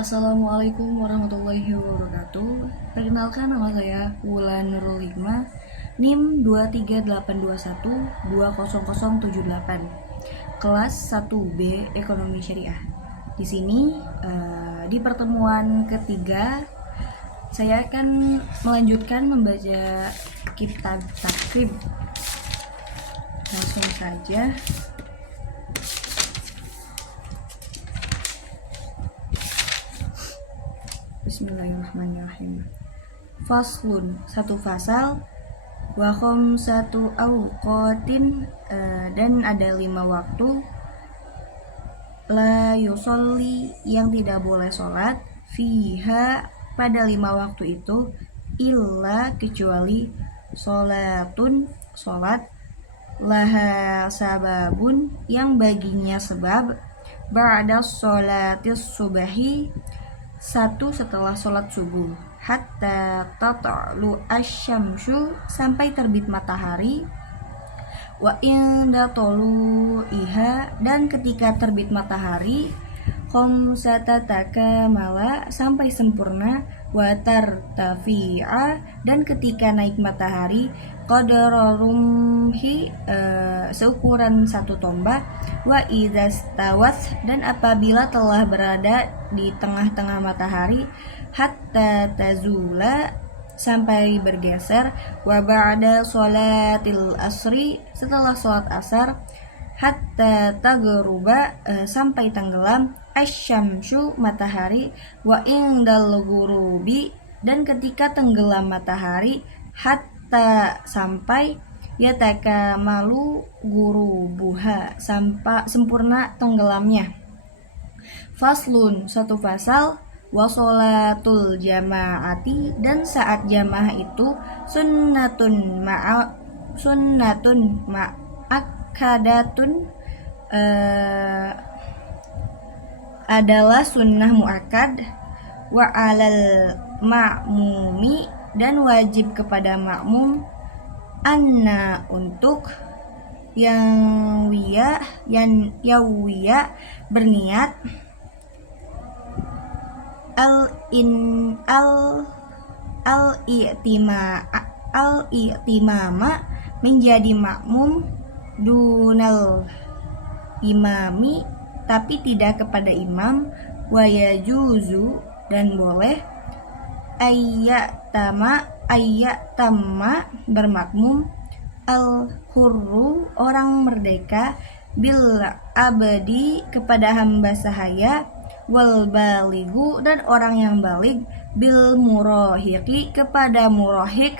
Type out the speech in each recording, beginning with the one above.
Assalamualaikum warahmatullahi wabarakatuh. Perkenalkan, nama saya Wulan Nurul Hikmah, NIM 23821200078, kelas 1B Ekonomi Syariah. Di sini di pertemuan ketiga saya akan melanjutkan membaca kitab takrib. Langsung saja. Bismillahirrahmanirrahim. Faslun, satu fasal, wa khamsatu awqatin, dan ada 5 waktu, la yusolli, yang tidak boleh sholat, fiha, pada 5 waktu itu, illa, kecuali, sholatun, sholat, laha sababun, yang baginya sebab, ba'da sholatis subahi, satu setelah sholat subuh, hatta tata'lu asyamsu, sampai terbit matahari, wa inda tolu'iha, dan ketika terbit matahari, khamsata takamala, sampai sempurna, wa tartafi'a, dan ketika naik matahari, qadara rumhi, seukuran satu tombak, wa idzastawas, dan apabila telah berada di tengah-tengah matahari, hatta tazula, sampai bergeser, wa ba'da sholatil asri, setelah sholat asar, hatta taghruba, sampai tenggelam, asyamsu, matahari, wa indal ghurubi, dan ketika tenggelam matahari, hatta, sampai, yatakamalu ghurubuha, sampai sempurna tenggelamnya. Faslun, satu fasal, wa sholatul jamaati, dan saat jamaah itu sunnatun ma'akadatun, adalah sunnah mu'akad, wa alal ma'mumi, dan wajib kepada makmum, anna, untuk, yang yawiya, berniat, al-i'timama, menjadi makmum, dunal imami, tapi tidak kepada imam, wa yajuzu, dan boleh, ayyatama, bermakmum, al-hurru, orang merdeka, bil abdi, kepada hamba sahaya, wal baligu, dan orang yang balig, bil murahiqi, kepada murahiq,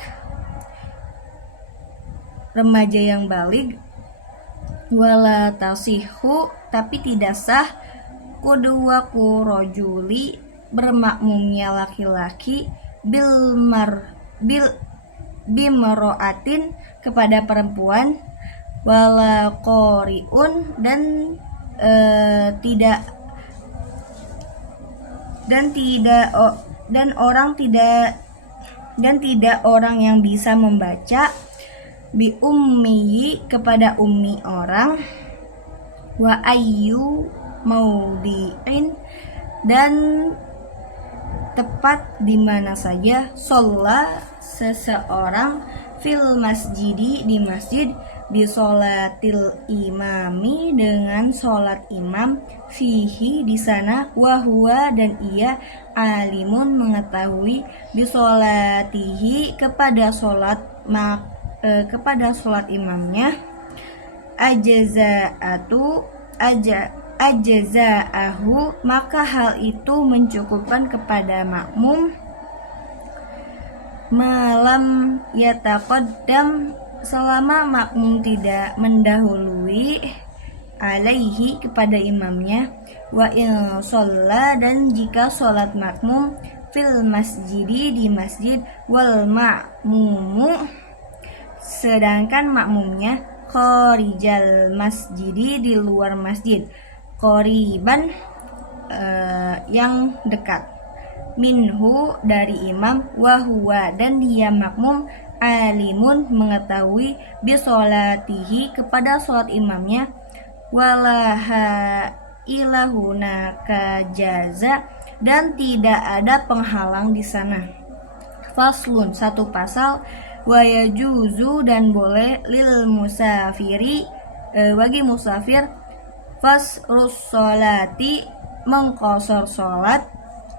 remaja yang balig, wala tasihu, tapi tidak sah, qudwaku rojuli, bermakmumnya laki-laki, bimroatin, kepada perempuan, wala qoriun, dan tidak orang yang bisa membaca, bi ummi, kepada ummi orang, wa ayyu maudi'in, dan tepat di mana saja, sholat seseorang, fil masjidi, di masjid, bi sholatil imami, dengan sholat imam, fihi, di sana, wahwa, dan ia, alimun, mengetahui, bi sholatihi, kepada sholat imamnya, ajza'ahu, maka hal itu mencukupkan kepada makmum, malam yataqaddam, selama makmum tidak mendahului, alaihi, kepada imamnya, wa in sholla, dan jika sholat makmum, fil masjidi, di masjid, wal ma'mumu, sedangkan makmumnya, khorijal masjidi, di luar masjid, qoriban, yang dekat, minhu, dari imam, wahuwa, dan dia makmum, alimun, mengetahui, bisolatihi, kepada sholat imamnya, walaha ilahuna kajaza, dan tidak ada penghalang di sana. Faslun, satu pasal. Wa yajuzu, dan boleh, lil musafiri, bagi musafir, fasrus sholati, mengqosor sholat,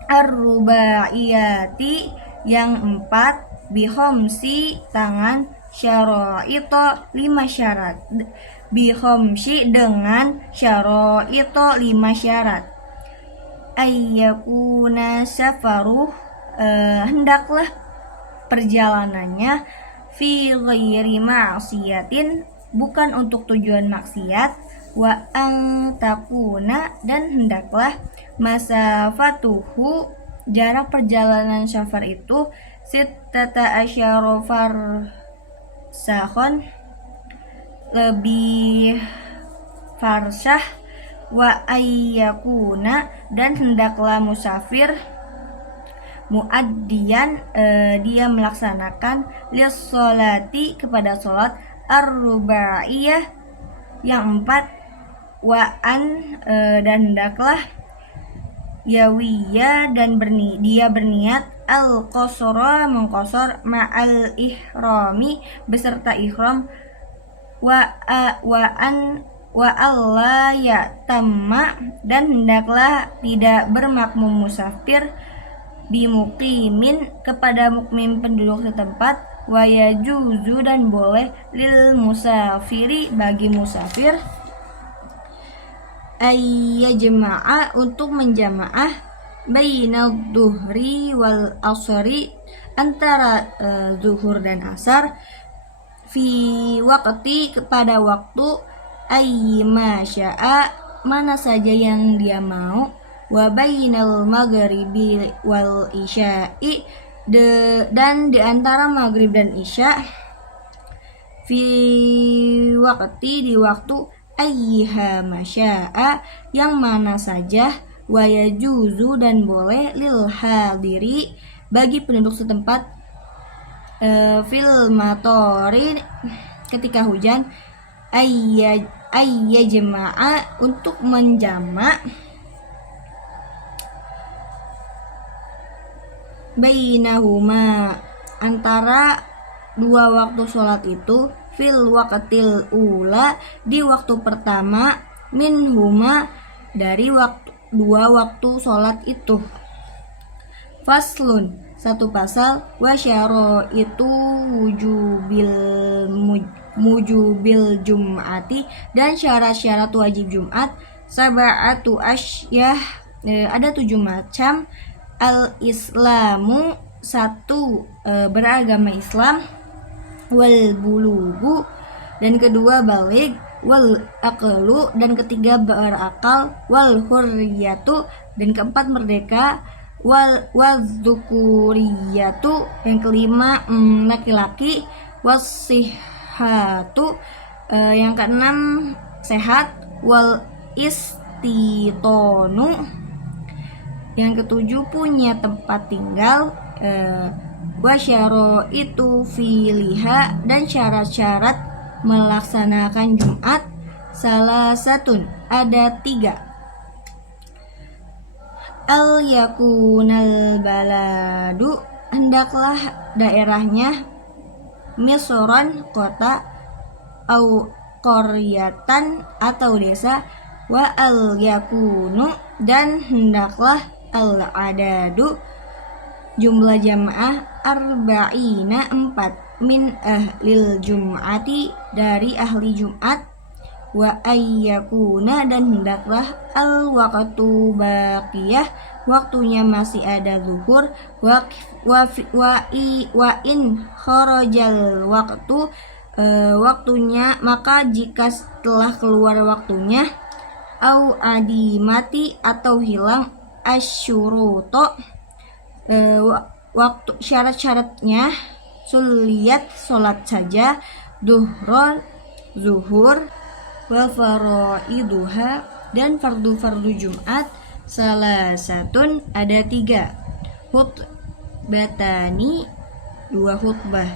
ar-rubaiyati, yang 4, bihomsi, tangan, syara'ito, 5 syarat, bihomsi, dengan syara'ito, 5 syarat. Ayyakuna safaruh, hendaklah perjalanannya, fi ghairi ma'siyatin, bukan untuk tujuan maksiat, wa antakuna, dan hendaklah masafatuhu, jarak perjalanan safar itu, sittata asyara farsahon, lebih farsah, wa ayyakuna, dan hendaklah musafir muaddiyan, dia melaksanakan, lis-sholati, kepada sholat, ar-rubaiyah, yang 4, wa'an, dan hendaklah yawiya, dan dia berniat, al-qasra, mengqasar, ma'al ihrami, beserta ihram, wa'an wa alla ya tamma, dan hendaklah tidak bermakmum musafir, bimuqimin, kepada mukmin penduduk setempat, wa yajuzu, dan boleh, lil musafiri, bagi musafir, ayyajma'a, untuk menjamaah, bainal duhri wal asri, antara zuhur dan asar, fi waqti, kepada waktu, ayyima sya'a, mana saja yang dia mau, wa bainal maghribi wal isya'i, dan di antara maghrib dan isya, fi waqti, di waktu, ayyiha masya'a, yang mana saja, wa yajuzu, dan boleh, lil hadiri, bagi penduduk setempat, fil matori, ketika hujan, ayyajma'a, untuk menjama' bainahuma, antara dua waktu sholat itu, fil waqtil ula, di waktu pertama, minhuma, dari dua waktu sholat itu. Faslun, satu pasal. Wa syaraitu wujubil jum'ati, dan syarat-syarat wajib Jumat, sab'atu asyah, ada 7 macam. Al-islamu, 1, beragama Islam, wal bulugu, dan kedua balik, wal aqlu, dan ketiga berakal, wal hurriyatu, dan keempat merdeka, wal dzukuriyatu, yang kelima laki-laki, wasihhatu, yang keenam sehat, wal istitonu, yang ketujuh punya tempat tinggal, wasyaro itu filiha, dan syarat-syarat melaksanakan Jumat, salah satun, ada 3, al yakunal baladu, hendaklah daerahnya, misron, kota, au qaryatan, atau desa, wa al yakunu, dan hendaklah al adadu, jumlah jamaah, arba'ina, 4, min ahlil jum'ati, dari ahli Jumat, wa ayyakuna, dan hendaklah al waqtu baqiyah, waktunya masih ada zuhur, wa in kharajal waktu, waktunya, maka jika setelah keluar waktunya, au adimati, atau hilang, asyuruto, waktu syarat-syaratnya, suliyat, sholat saja, duhron, zuhur, wa faraiduha, dan fardu-fardu Jumat, salah satun, ada 3, khutbatani, 2 khutbah,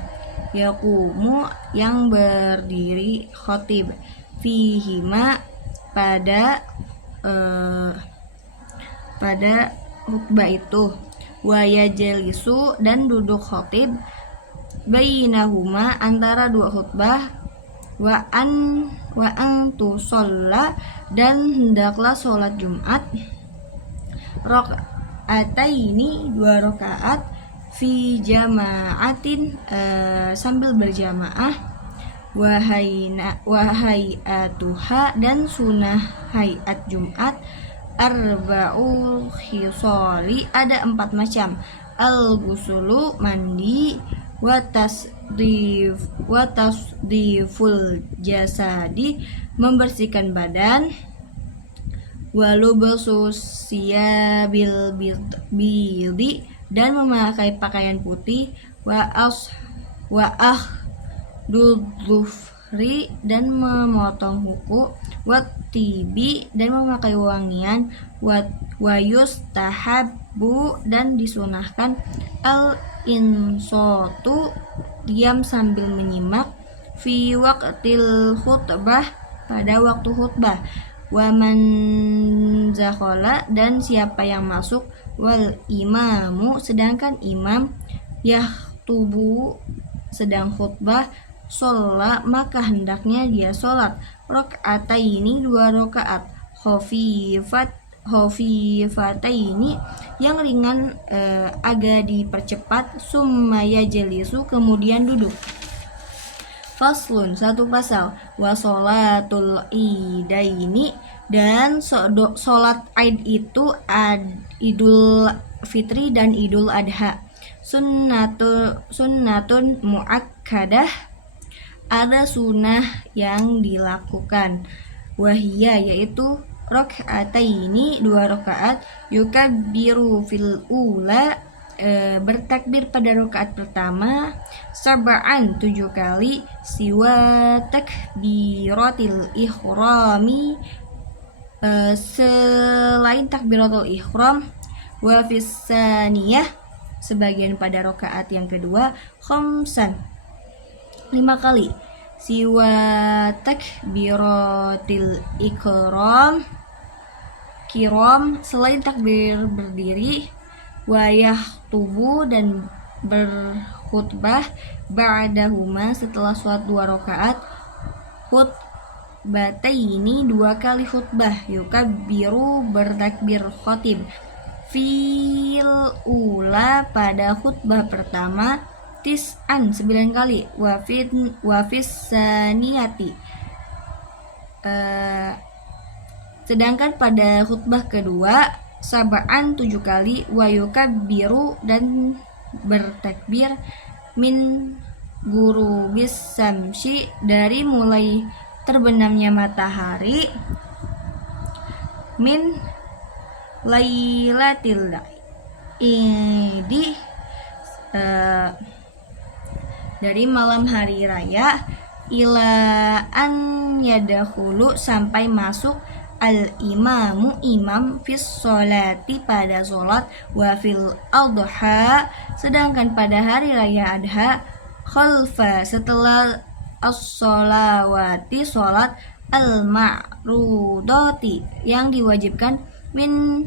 yaqumu, yang berdiri khotib, fihima, pada khutbah itu, wa yajlisu dan duduk khatib, bainahuma antara dua khutbah, wa an tusalla dan hendaklah sholat Jumat, rakaataini dua rakaat, fi jamaatin sambil berjamaah, wahai atuha dan sunnah hayat Jumat, arba'ul khisali ada 4 macam, al-ghusulu mandi, watasdiful jasadi membersihkan badan, walubsu siyabil bildi dan memakai pakaian putih, wa dudhufri dan memotong kuku, watibi dan memakai wangian, wayustahabu dan disunahkan, al insotu diam sambil menyimak, fi waqtil khutbah pada waktu khutbah, waman zakhala dan siapa yang masuk, wal imamu sedangkan imam, yahtubu sedang khutbah, sholat maka hendaknya dia sholat, rakaataini 2 rakaat, khafifataini yang ringan agak dipercepat, summa yajlisu kemudian duduk. Faslun 1 pasal, wa sholatul idaini dan sholat Aid itu Idul Fitri dan Idul Adha, sunnatun muakkadah ada sunnah yang dilakukan, wahia yaitu rakaataini 2 rakaat, yukabbiru fil ula bertakbir pada rakaat pertama, sab'an 7 kali, siwa takbiratil ikhrami selain takbiratul ikhram, wa fis saniyah sebagian pada rakaat yang kedua, khamsan 5 kali, siwa takbiratil kiram selain takbir berdiri, wa yahtubu dan berkhutbah, ba'dahuma setelah sholat 2 rakaat, khutbataini 2 kali khutbah, yukabbiru bertakbir khatib, fil ula pada khutbah pertama, tis'an 9 kali, wafis saniyati sedangkan pada khutbah kedua, sab'an 7 kali, wa yukabbiru dan bertakbir, min gurubis samsi dari mulai terbenamnya matahari, min lailatil idi dari malam hari raya, ila an yadkhulu sampai masuk, al imamu imam, fis sholati pada sholat, wa fil adha sedangkan pada hari raya adha, khalfa setelah as-sholawati sholat, al ma'rudati yang diwajibkan, min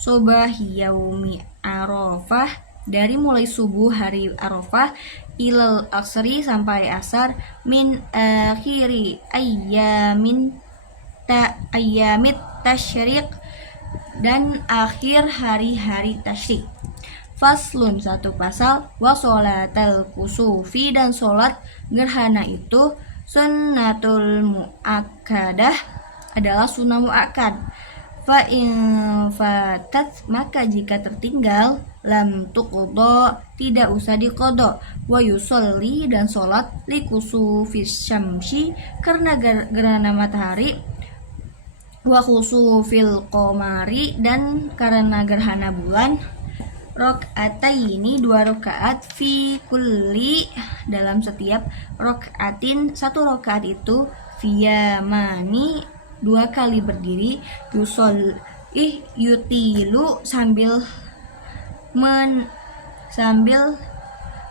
subahi yaumi arafah dari mulai subuh hari Arafah, ilal aksri sampai asar, min akhiri ayyamit tasyrik dan akhir hari-hari tasyrik. Faslun 1 pasal, wa sholatal kusufi dan sholat gerhana itu, sunnatul muakkadah adalah sunnah muakkad, fa in fatat maka jika tertinggal, lam tuqdo tidak usah diqodho, wa yusolli dan sholat, likusufis syamsi karena gerhana matahari, wa khusufil qamari dan karena gerhana bulan, rakaataini 2 rakaat, fi kulli dalam setiap rakaatin 1 rakaat itu, fiyamani 2 kali berdiri, yutilu sambil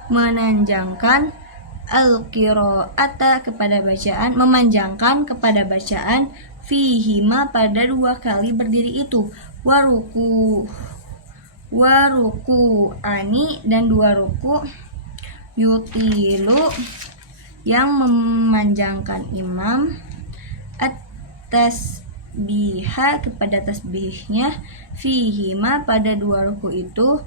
menanjangkan, al-qiraata kepada bacaan, memanjangkan kepada bacaan, fihima pada 2 kali berdiri itu, waruku wa ruku'ani dan 2 ruku, yutilu yang memanjangkan imam, at-tasbiha kepada tasbihnya, fihima pada 2 ruku itu,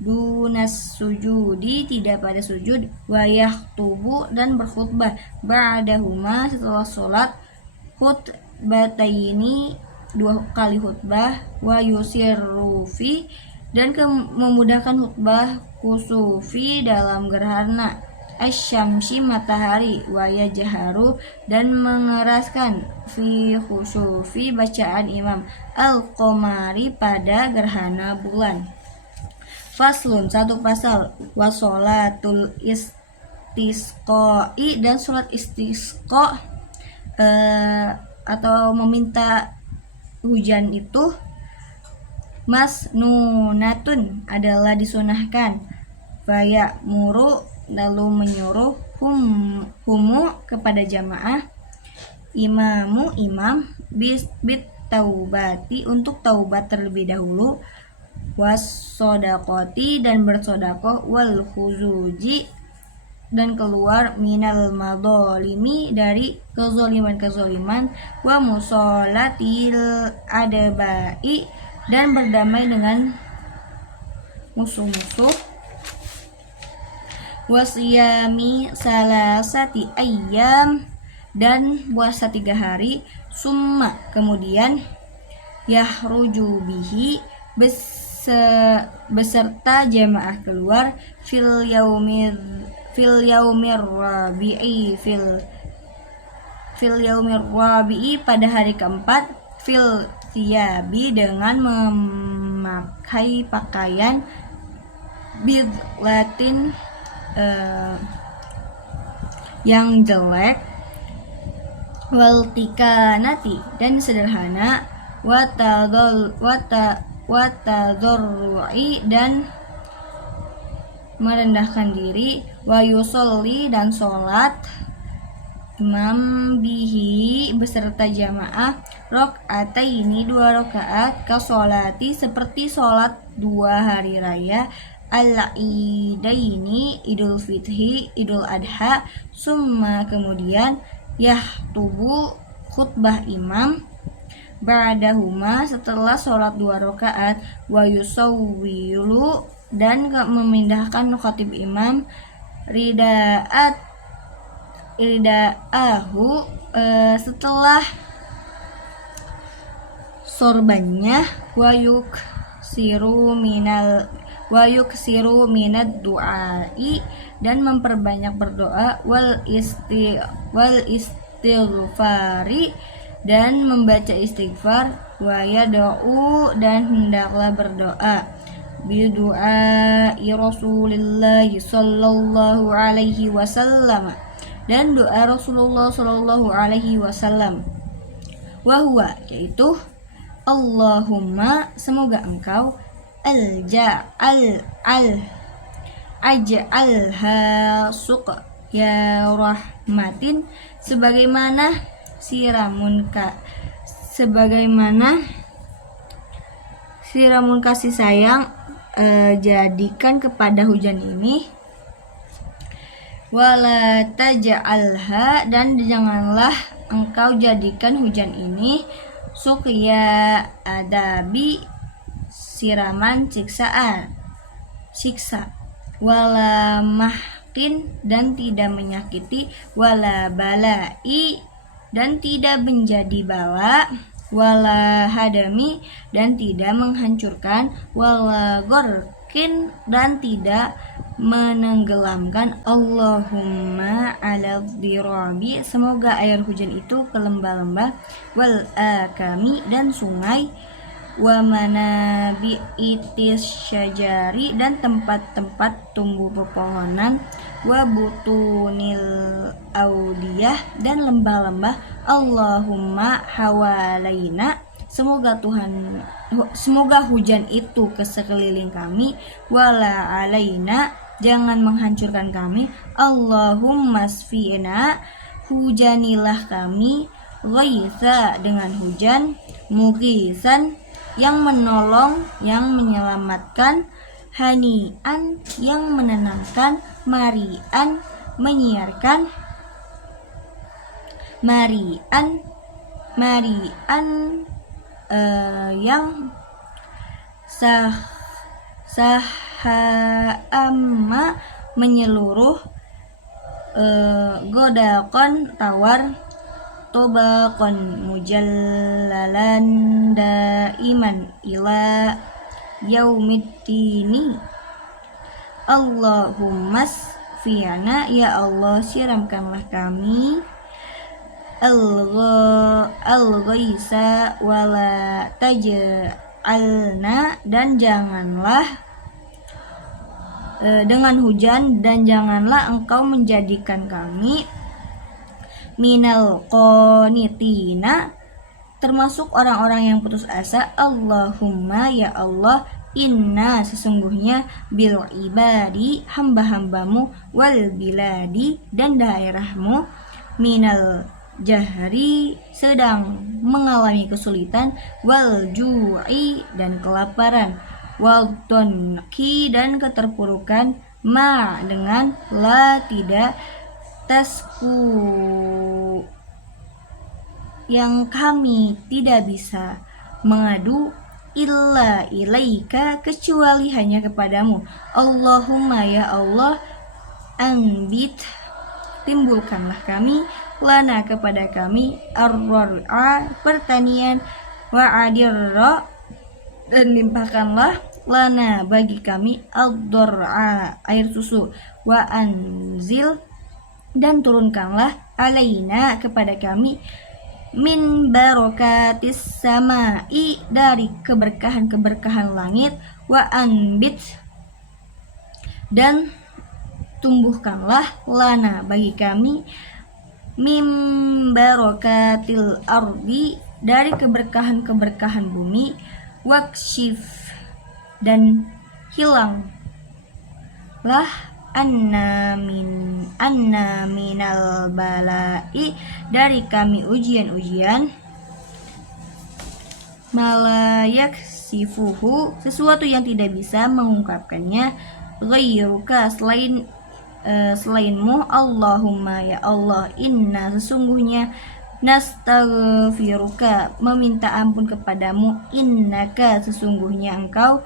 dunas sujudi tidak pada sujud, wa yaktubu dan berkhutbah, ba'dahuma setelah sholat, khutbataini 2 kali khutbah, wa yusirru fi dan memudahkan khutbah, kusufi dalam gerhana asyamsi matahari, wa yajharu dan mengeraskan, fi khusufi bacaan imam, al-qamari pada gerhana bulan. Faslun, satu pasal, wa sholatul istisqai dan sholat istisqa atau meminta hujan itu, masnunatun adalah disunahkan, faya muru lalu menyuruh, humu kepada jamaah, imam bit taubati untuk taubat terlebih dahulu, was-sodaqoti dan bersodakoh, wal khuzuji dan keluar, minal madolimi dari kezoliman, wa musolatil adabai dan berdamai dengan musuh-musuh, wasiyami salasati ayyam dan puasa 3 hari, summa kemudian, yahruju bihi beserta jamaah keluar, fil yaumir rabi'i pada hari keempat, fil thiyabi dengan memakai pakaian, bidlatin yang jelek, wal tikanati dan sederhana, watadorru'i dan merendahkan diri, wa yusolli dan sholat imam bihi beserta jamaah, rok'ataini 2 rakaat, kasolati seperti sholat 2 hari raya, al-idaini idul fitri idul adha, summa kemudian, yahtubu khutbah imam, ba'dahuma setelah sholat 2 rakaat, wa yusawwilu dan memindahkan khatib imam, ridaahu setelah sorbannya, wa yuksiru minad du'ai dan memperbanyak berdoa, wal istighfari dan membaca istighfar, wa yad'u dan hendaklah berdoa, bidu'ai Rasulullah sallallahu alaihi wasallam dan doa Rasulullah sallallahu alaihi wasallam, wa huwa yaitu, Allahumma semoga engkau, aj'alha ya rahmatin sebagaimana siramun kasih sayang, jadikan kepada hujan ini, wala taj'alha dan janganlah engkau jadikan hujan ini, suqya adabi siraman siksa, wala mahkin dan tidak menyakiti, wala balai dan tidak menjadi bala, wala hadami dan tidak menghancurkan, wala gorkin dan tidak menenggelamkan. Allahumma ala dhirabi semoga air hujan itu ke lembah-lembah, wal akami dan sungai, wa manabi'itis syajari dan tempat-tempat tumbuh pepohonan, wa butunil audiyah dan lembah-lembah, Allahumma hawalaina semoga hujan itu ke sekeliling kami, wala alaina jangan menghancurkan kami, Allahumma sfi'na hujanilah kami, ghaitha dengan hujan, mughisan yang menolong, yang menyelamatkan, hani'an yang menenangkan, mari'an menyiarkan, mari'an yang sahama menyeluruh, godakon tawar, tobakon mujallalan daiman ila yaumiddini. Allahumma sfiana, ya Allah siramkanlah kami, al-ghaisa wala taj'alna, dan janganlah dengan hujan, dan janganlah engkau menjadikan kami minal qanitina, termasuk orang-orang yang putus asa. Allahumma, ya Allah, inna sesungguhnya bil ibadi hamba-hambamu, wal biladi dan daerahmu, minal jahri sedang mengalami kesulitan, wal ju'i dan kelaparan, wal donki dan keterpurukan, ma dengan la tidak, tasku yang kami tidak bisa mengadu, illa ilaika kecuali hanya kepadamu. Allahumma, ya Allah, anbit timbulkanlah kami, lana kepada kami, ar-rar'a pertanian, wa'adirra dan limpahkanlah, lana bagi kami, ad-dar'a air susu, wa anzil dan turunkanlah, alaina kepada kami, min barokatis samai dari keberkahan-keberkahan langit, wa anbit dan tumbuhkanlah, lana bagi kami, mim barokatil ardi dari keberkahan-keberkahan bumi, wakshif dan hilanglah, anna minal balai dari kami ujian-ujian, malayak sifuhu sesuatu yang tidak bisa mengungkapkannya, ghairuka selainmu. Allahumma, ya Allah, inna sesungguhnya, nastaghfiruka meminta ampun kepadamu, innaka sesungguhnya engkau,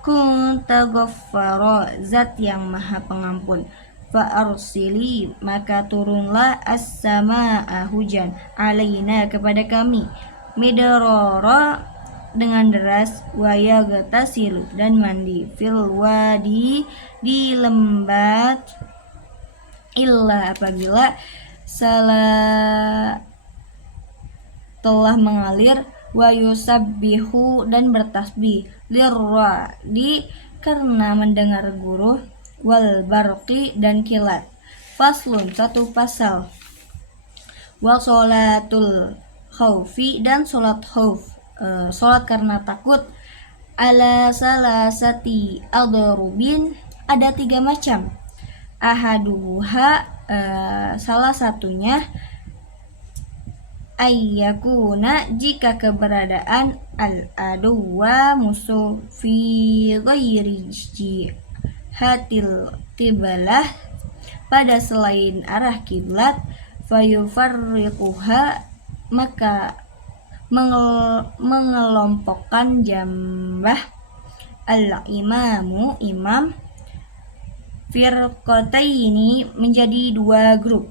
kunta ghaffara zat yang maha pengampun, fa arsili maka turunlah, as-samaa hujan, alaina kepada kami, midrara dengan deras, waya gatasilu dan mandi, fil wadi di lembat, illa apabila salah telah mengalir, wa yusabbihu dan bertasbih, lirradi karena mendengar guru, wal barqi dan kilat. Faslun satu pasal, wa sholatul khaufi dan sholat khauf, sholat karena takut, ala salasati adrubin ada 3 macam, ahaduha salah satunya, ayyakuna jika keberadaan al-aduwa musuh, fi ghairi jihatil qiblah pada selain arah kiblat, fayufarriquha maka mengelompokkan jambah, al-imamu imam, firqataini menjadi 2 grup,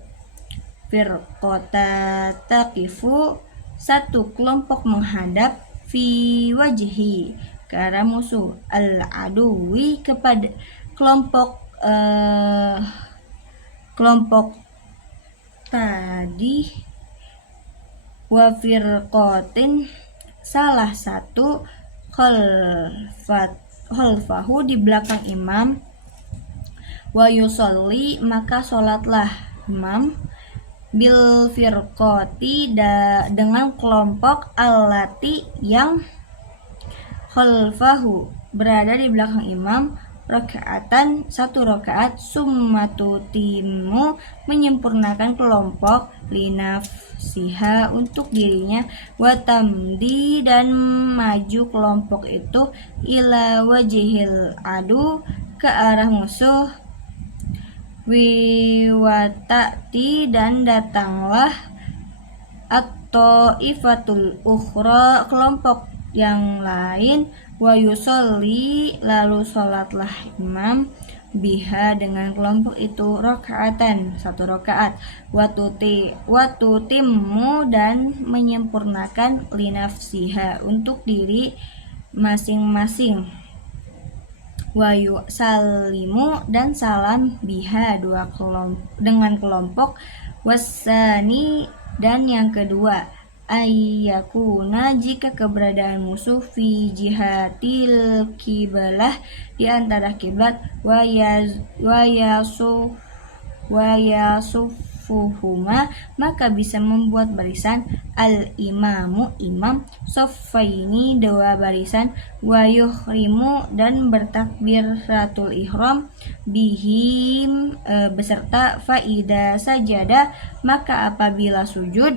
firqata taqifu satu kelompok menghadap, fi wajhi ke arah musuh, al-aduwi kepada kelompok tadi, wa firqatin salah satu, khalfahu di belakang imam, wa yusolli maka sholatlah imam, bil firqati dengan kelompok, allati yang khalfahu berada di belakang imam, rakaatan 1 rakaat, summatu timu menyempurnakan kelompok, linafsiha untuk dirinya, watamdi dan maju kelompok itu, ila wajihil adu ke arah musuh, wiwatati dan datanglah, atau ifatul ukhra kelompok yang lain, wa yusolli lalu sholatlah imam, biha dengan kelompok itu, rakaatan 1 rakaat, watutimmu dan menyempurnakan, linafsiha untuk diri masing-masing, wa yusallimu dan salam, biha dengan kelompok, wasani dan yang kedua, ayyakuna jika keberadaan musuh, fi jihatil kiblah di antara kiblat, wa yasufuhuma maka bisa membuat barisan, al imamu imam, soffaini 2 barisan, wa yuhrimu dan bertakbiratul ihram, bihim beserta, faida sajada maka apabila sujud,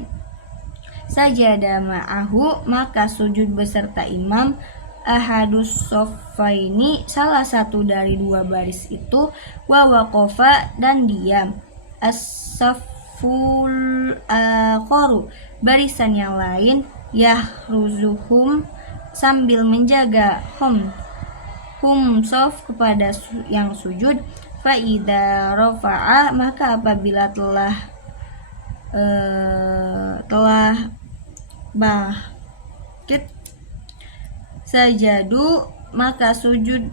sajada ma'ahu maka sujud beserta imam, ahadus soffaini salah satu dari 2 baris itu, wa waqafa dan diam, as-safful akharu barisan yang lain, yahruzuhum sambil menjaga hum sof kepada yang sujud, faida rafa'a maka apabila telah bangkit, sajadu maka sujud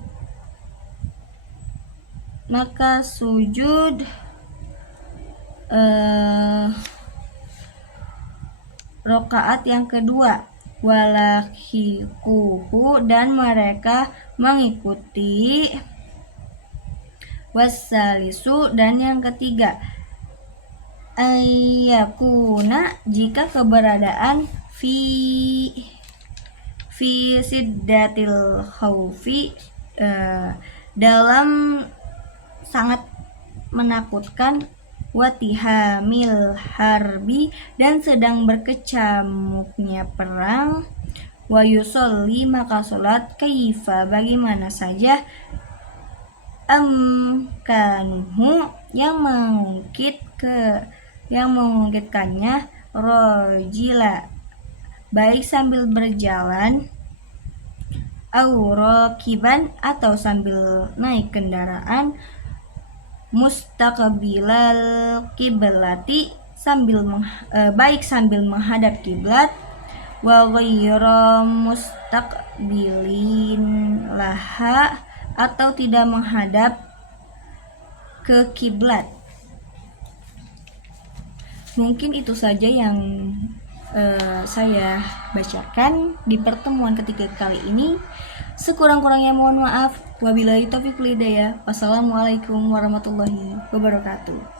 rakaat yang kedua, walahikuhu dan mereka mengikuti, wassalisu dan yang ketiga, ayyakuna jika keberadaan, fi siddatil khaufi dalam sangat menakutkan, watihamil harbi dan sedang berkecamuknya perang, wa yusolli maka sholat, kaifa bagaimana saja, amkanuhu yang memungkinkannya, rojila baik sambil berjalan, au rakiban atau sambil naik kendaraan, mustaqbilal kiblati baik sambil menghadap kiblat, wa ghayra mustaqbilin laha atau tidak menghadap ke kiblat. Mungkin itu saja yang saya bacakan di pertemuan ketiga kali ini. Sekurang-kurangnya mohon maaf. Wabillahi taufiq wal hidayah. Wassalamualaikum warahmatullahi wabarakatuh.